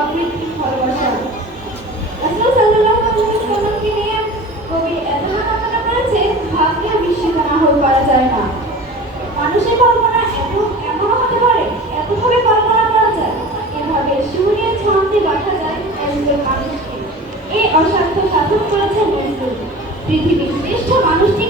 অকৃত্রিম ভালোবাসা। রাসূল সাল্লাল্লাহু আলাইহি ওয়াসাল্লামকে নিয়ে কবি এত বর্ণনা করেছে, ভাবলেও বিস্মিত না হয়ে পারা যায় না। মানুষের কল্পনা এমন হতে পারে, এতভাবে কল্পনা করা যায়, এভাবে সুরে ছন্দে বাঁধা যায় একজন মানুষকে। এই অসাধ্য সাধন করেছেন নজরুল। পৃথিবীর শ্রেষ্ঠ মানুষটি